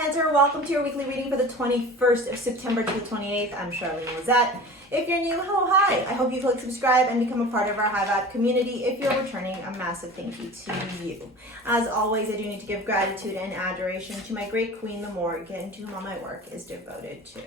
Cancer, welcome to your weekly reading for the 21st of September to the 28th. I'm Charlene Lizette. If you're new, hello, hi. I hope you click subscribe and become a part of our High Vibe community. If you're returning, a massive thank you to you. As always, I do need to give gratitude and adoration to my great queen, the Morrigan, to whom all my work is devoted to.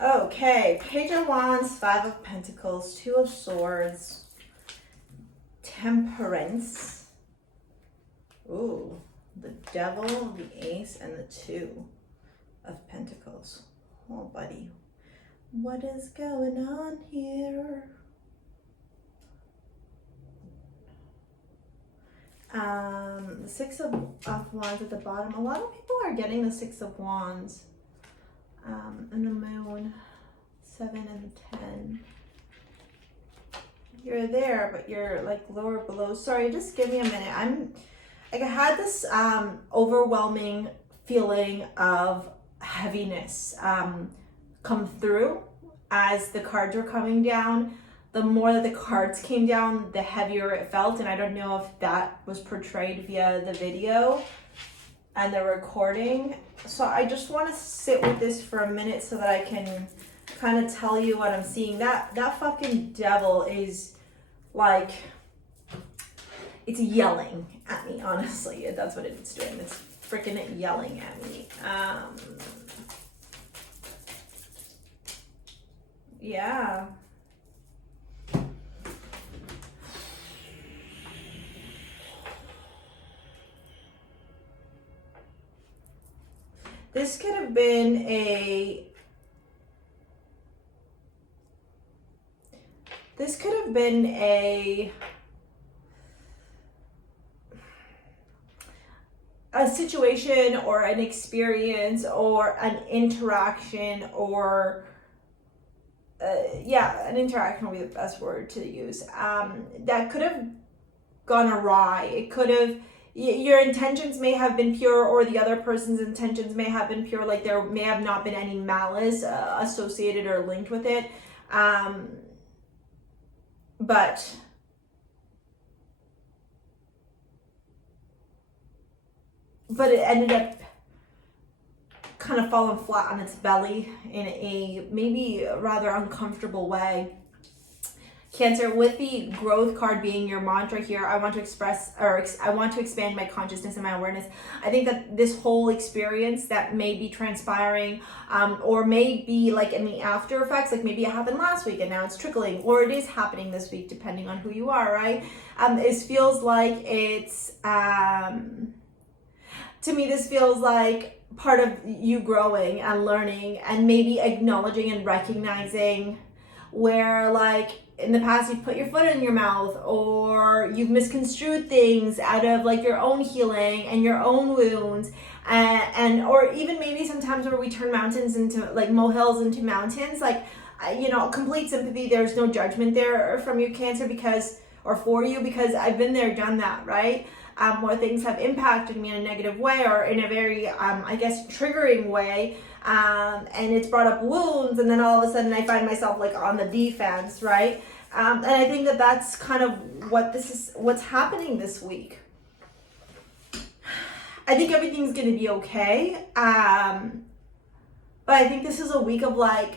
Okay, Page of Wands, Five of Pentacles, Two of Swords, Temperance. Ooh, the Devil, the Ace, and the Two of Pentacles. Oh, buddy. What is going on here? The Six of Wands at the bottom. A lot of people are getting the Six of Wands. And the Moon, 7 and 10. You're there, but you're like lower below. Sorry, just give me a minute. I had this overwhelming feeling of heaviness come through as the cards were coming down. The more that the cards came down, the heavier it felt, and I don't know if that was portrayed via the video and the recording. So I just want to sit with this for a minute so that I can kind of tell you what I'm seeing. That fucking devil is like, it's yelling at me, honestly. That's what it's doing. It's freaking yelling at me. Yeah. This could have been a situation or an experience or an interaction or an interaction would be the best word to use, that could have gone awry. It could have, your intentions may have been pure, or the other person's intentions may have been pure, like there may have not been any malice associated or linked with it, but it ended up kind of falling flat on its belly in a maybe rather uncomfortable way. Cancer, with the growth card being your mantra here, I want to express, or I want to expand my consciousness and my awareness. I think that this whole experience that may be transpiring, or may be like in the after effects, like maybe it happened last week and now it's trickling, or it is happening this week, depending on who you are, right? It feels like it's, to me, this feels like part of you growing and learning and maybe acknowledging and recognizing where, like, in the past you've put your foot in your mouth, or you've misconstrued things out of like your own healing and your own wounds, and or even maybe sometimes where we turn mountains into, like, molehills into mountains, like, complete sympathy. There's no judgment there from you, Cancer, because, or for you, because I've been there, done that, right? Where things have impacted me in a negative way, or in a very, I guess, triggering way, and it's brought up wounds, and then all of a sudden I find myself like on the defense, right? And I think that that's kind of what's happening this week. I think everything's going to be okay, but I think this is a week of like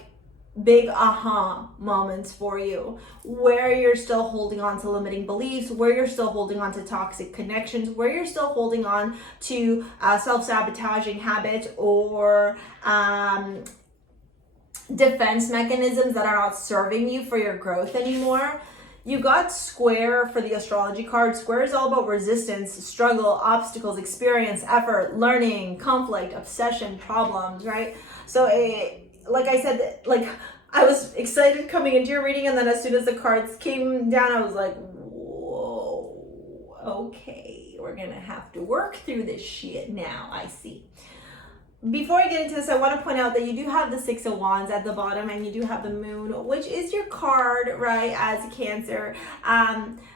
big aha moments for you, where you're still holding on to limiting beliefs, where you're still holding on to toxic connections, where you're still holding on to self-sabotaging habits or defense mechanisms that are not serving you for your growth anymore. You got Square for the astrology card. Square is all about resistance, struggle, obstacles, experience, effort, learning, conflict, obsession, problems, right? So like I said, like, I was excited coming into your reading, and then as soon as the cards came down, I was like, whoa, okay, we're gonna have to work through this shit now, I see. Before I get into this, I want to point out that you do have the Six of Wands at the bottom, and you do have the Moon, which is your card, right, as a Cancer.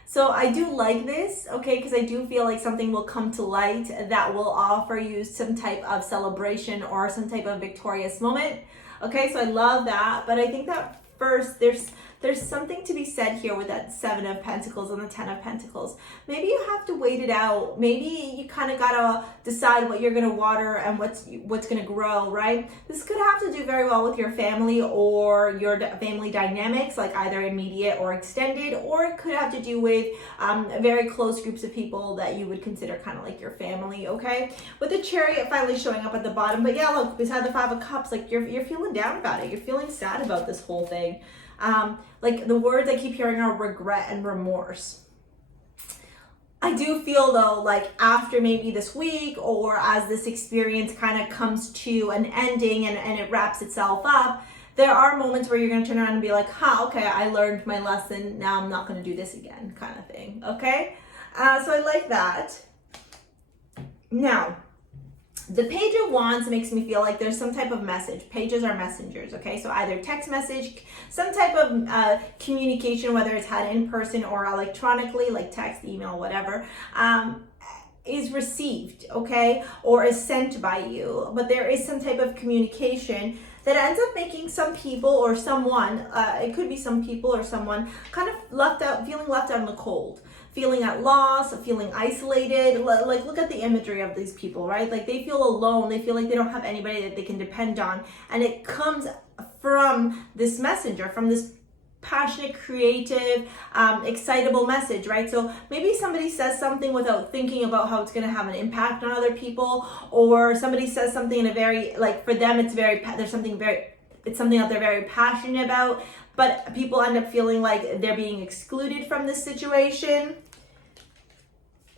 So I do like this, okay, because I do feel like something will come to light that will offer you some type of celebration or some type of victorious moment. Okay, so I love that, but I think that first there's there's something to be said here with that Seven of Pentacles and the Ten of Pentacles. Maybe you have to wait it out. Maybe you kind of gotta decide what you're gonna water and what's gonna grow, right? This could have to do very well with your family or your family dynamics, like either immediate or extended, or it could have to do with very close groups of people that you would consider kind of like your family, okay? With the Chariot finally showing up at the bottom, but yeah, look, beside the Five of Cups, like you're feeling down about it. You're feeling sad about this whole thing. Like the words I keep hearing are regret and remorse. I do feel though, like after maybe this week or as this experience kind of comes to an ending and it wraps itself up, there are moments where you're going to turn around and be like, okay, I learned my lesson. Now I'm not going to do this again, kind of thing. Okay. So I like that. Now, the Page of Wands makes me feel like there's some type of message. Pages are messengers, okay? So either text message, some type of communication, whether it's had in person or electronically, like text, email, whatever, is received, okay? Or is sent by you. But there is some type of communication that ends up making some people or someone, it could be some people or someone, kind of left out, feeling left out in the cold. Feeling at loss, feeling isolated. Like, look at the imagery of these people, right? Like, they feel alone. They feel like they don't have anybody that they can depend on. And it comes from this messenger, from this passionate, creative, excitable message, right? So maybe somebody says something without thinking about how it's going to have an impact on other people, or somebody says something in a very, like, for them, it's something that they're very passionate about, but people end up feeling like they're being excluded from this situation.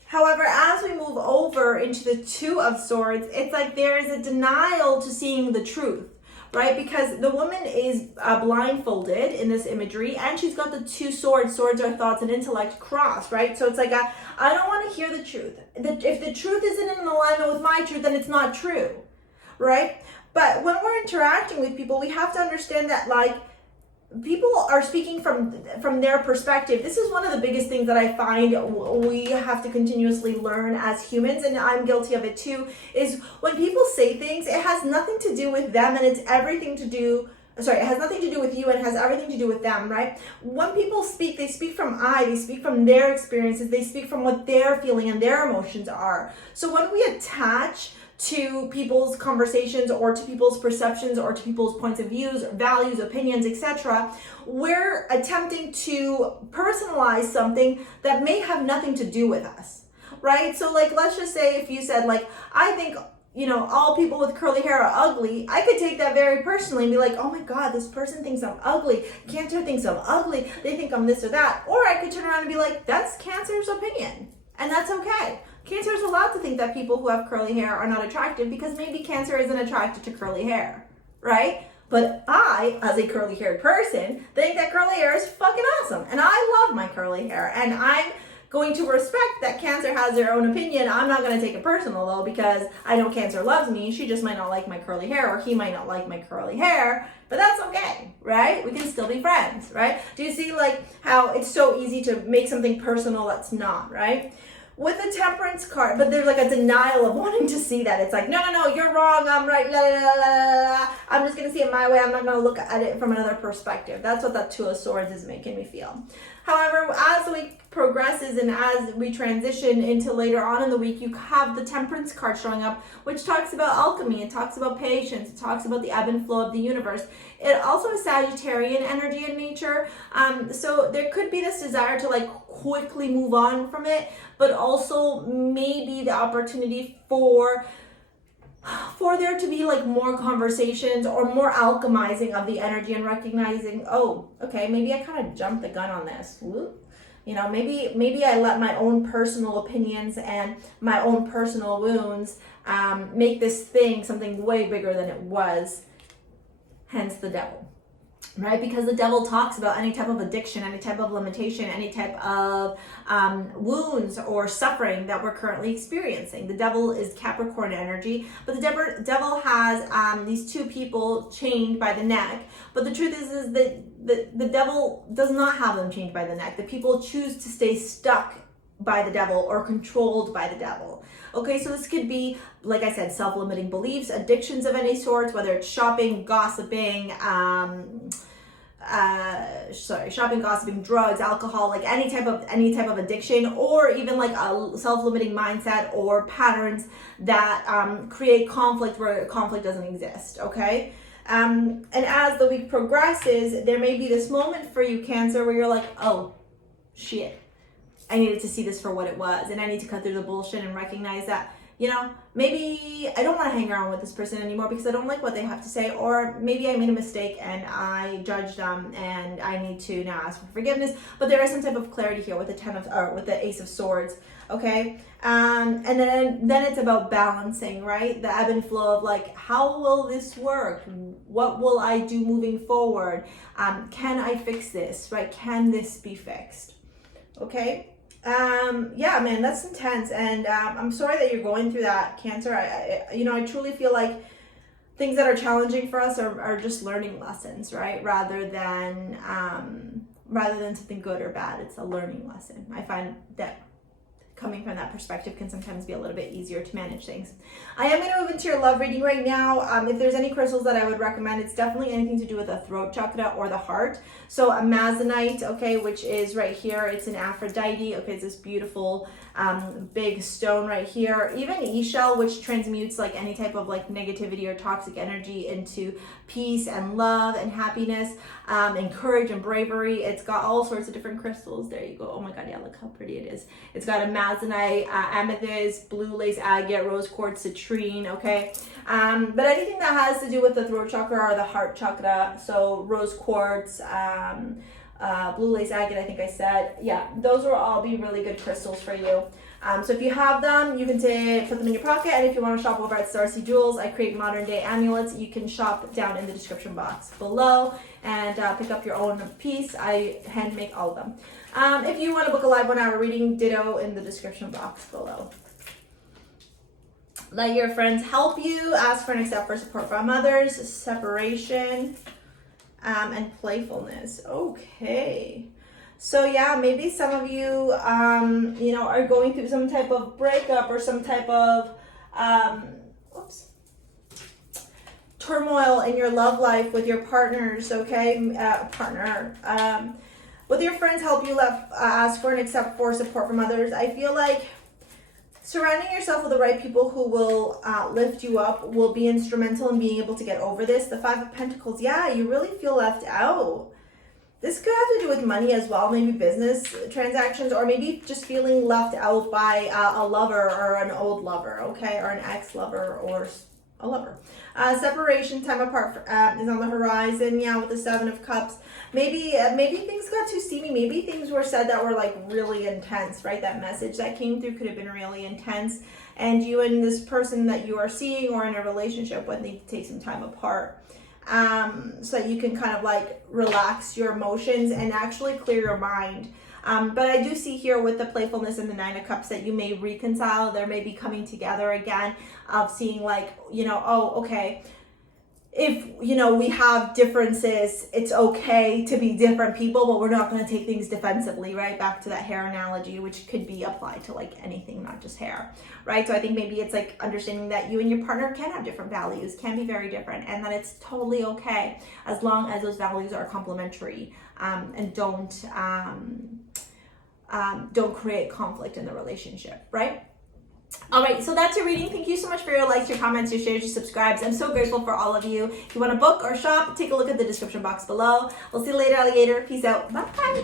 However, as we move over into the Two of Swords, it's like there is a denial to seeing the truth, right? Because the woman is blindfolded in this imagery, and she's got the two swords. Swords are thoughts and intellect crossed, right? So it's like, I don't want to hear the truth. If the truth isn't in alignment with my truth, then it's not true, right? But when we're interacting with people, we have to understand that, like, people are speaking from their perspective. This is one of the biggest things that I find we have to continuously learn as humans, and I'm guilty of it too, is when people say things, it has nothing to do with them, and it has nothing to do with you, and it has everything to do with them, right? When people speak, they speak from they speak from their experiences, they speak from what they're feeling and their emotions are. So when we attach to people's conversations or to people's perceptions or to people's points of views, values, opinions, etc., we're attempting to personalize something that may have nothing to do with us, right? So like, let's just say if you said like, I think, all people with curly hair are ugly, I could take that very personally and be like, oh my God, this person thinks I'm ugly. Cancer thinks I'm ugly. They think I'm this or that. Or I could turn around and be like, that's Cancer's opinion. And that's okay. Cancer is allowed to think that people who have curly hair are not attractive because maybe Cancer isn't attracted to curly hair, right? But I, as a curly haired person, think that curly hair is fucking awesome. And I love my curly hair. And I'm going to respect that Cancer has their own opinion. I'm not going to take it personal though, because I know Cancer loves me. She just might not like my curly hair, or he might not like my curly hair, but that's okay, right? We can still be friends, right? Do you see like how it's so easy to make something personal that's not, right? With the Temperance card, but there's like a denial of wanting to see that. It's like, no, you're wrong, I'm right, la, la, la, la. I'm just going to see it my way. I'm not going to look at it from another perspective. That's what that Two of Swords is making me feel. However, as the week progresses and as we transition into later on in the week, you have the Temperance card showing up, which talks about alchemy. It talks about patience. It talks about the ebb and flow of the universe. It also has Sagittarian energy in nature. So there could be this desire to like quickly move on from it, but also maybe the opportunity for there to be like more conversations or more alchemizing of the energy and recognizing, oh, okay, maybe I kind of jumped the gun on this. Maybe I let my own personal opinions and my own personal wounds make this thing something way bigger than it was, hence the devil. Right? Because the devil talks about any type of addiction, any type of limitation, any type of wounds or suffering that we're currently experiencing. The devil is Capricorn energy, but the devil has these two people chained by the neck. But the truth is that the devil does not have them chained by the neck. The people choose to stay stuck by the devil or controlled by the devil. Okay, so this could be, like I said, self-limiting beliefs, addictions of any sort, whether it's shopping, gossiping, shopping, gossiping, drugs, alcohol, like any type of addiction, or even like a self-limiting mindset or patterns that create conflict where conflict doesn't exist. Okay. And as the week progresses, there may be this moment for you, Cancer, where you're like, oh shit, I needed to see this for what it was, and I need to cut through the bullshit and recognize that, you know, maybe I don't want to hang around with this person anymore because I don't like what they have to say, or maybe I made a mistake and I judged them and I need to now ask for forgiveness. But there is some type of clarity here with with the Ace of Swords. Okay, and then it's about balancing, right? The ebb and flow of like, how will this work? What will I do moving forward? Can I fix this? Right? Can this be fixed? Okay. Yeah, man, that's intense, and I'm sorry that you're going through that, Cancer. I truly feel like things that are challenging for us are just learning lessons, right? Rather than something good or bad. It's a learning lesson. I find that coming from that perspective can sometimes be a little bit easier to manage things. I am going to move into your love reading right now. If there's any crystals that I would recommend, it's definitely anything to do with the throat chakra or the heart. So a Amazonite, okay, which is right here. It's an Aphrodite. Okay, it's this beautiful big stone right here. Even E-shell, which transmutes like any type of like negativity or toxic energy into peace and love and happiness, and courage and bravery. It's got all sorts of different crystals. There you go. Oh my God, yeah, look how pretty it is. It's got Amazonite, amethyst, blue lace agate, rose quartz, citrine, okay? But anything that has to do with the throat chakra or the heart chakra, so rose quartz, blue lace agate, I think I said, yeah, those will all be really good crystals for you. So if you have them, you can put them in your pocket, and if you want to shop over at STARSEA Jewels, I create modern day amulets. You can shop down in the description box below and pick up your own piece. I hand make all of them. If you want to book a live 1 hour reading, ditto in the description box below. Let your friends help you. Ask for and accept for support from others. Separation and playfulness. Okay. So yeah, maybe some of you, are going through some type of breakup or some type of turmoil in your love life with your partners. Okay, with your friends help you ask for and accept for support from others. I feel like surrounding yourself with the right people who will lift you up will be instrumental in being able to get over this. The 5 of Pentacles, yeah, you really feel left out. This could have to do with money as well, maybe business transactions, or maybe just feeling left out by a lover or an old lover, okay, or an ex-lover or a lover. Separation, time apart is on the horizon, yeah, with the 7 of Cups. Maybe things got too steamy. Maybe things were said that were like really intense, right? That message that came through could have been really intense, and you and this person that you are seeing or in a relationship with need to take some time apart. So that you can kind of like relax your emotions and actually clear your mind. But I do see here with the playfulness and the 9 of Cups that you may reconcile. There may be coming together again of seeing like, oh, okay, if, we have differences, it's okay to be different people, but we're not going to take things defensively, right? Back to that hair analogy, which could be applied to like anything, not just hair, right? So I think maybe it's like understanding that you and your partner can have different values, can be very different, and that it's totally okay as long as those values are complementary, and don't create conflict in the relationship, right? All right, so that's your reading. Thank you so much for your likes, your comments, your shares, your subscribes. I'm so grateful for all of you. If you want to book or shop, take a look at the description box below. We'll see you later, alligator. Peace out. Bye.